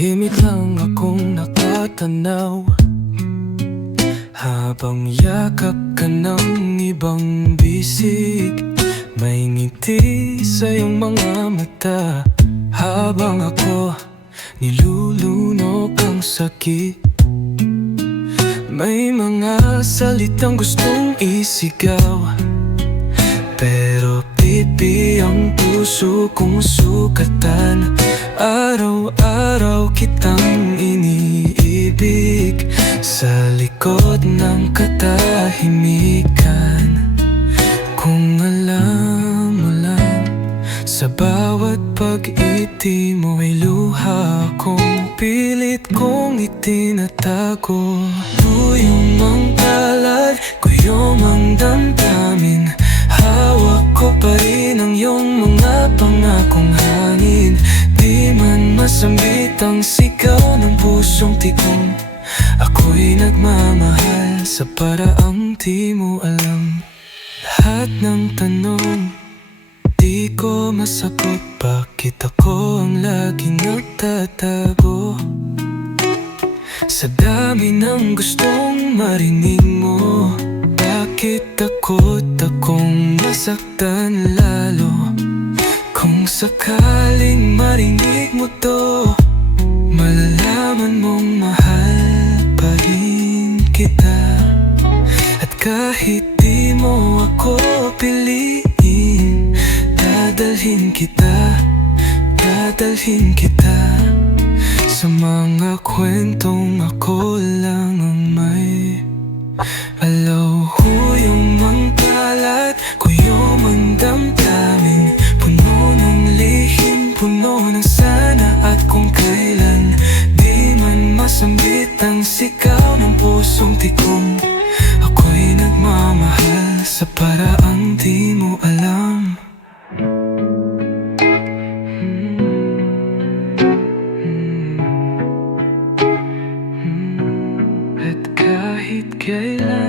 lang akong nakatanaw Habang yakap ka ng ibang bisig May ngiti sa iyong mga mata. Habang ako nilulunok ang sakit May mga salitang gustong isigaw Pipi ang puso kong sukatan. Araw-araw kitang iniibig. Sa likod ng katahimikan. Kung alam mo lang Sa bawat pag-iti mo ay luha kong pilit kong itinatago. Tuyong ang kalat, kuyom ang damdamin pangakong hangin. Di man masambit ang sigaw ng pusong tikong Ako'y nagmamahal sa paraang di mo alam. Lahat ng tanong Di ko masagot. Bakit ako ang laging nagtatago? Sa dami ng gustong marinig mo Bakit ako't akong masaktan lalo sakaling marinig mo to Malalaman mong mahal pa rin kita. At kahit di mo ako piliin Dadalhin kita, dadalhin kita. Sa mga kwentong ako lang ang may Alaw Sambit ang sikaw ng pusong tikom. Ako'y nagmamahal sa paraang di mo alam. At kahit kailan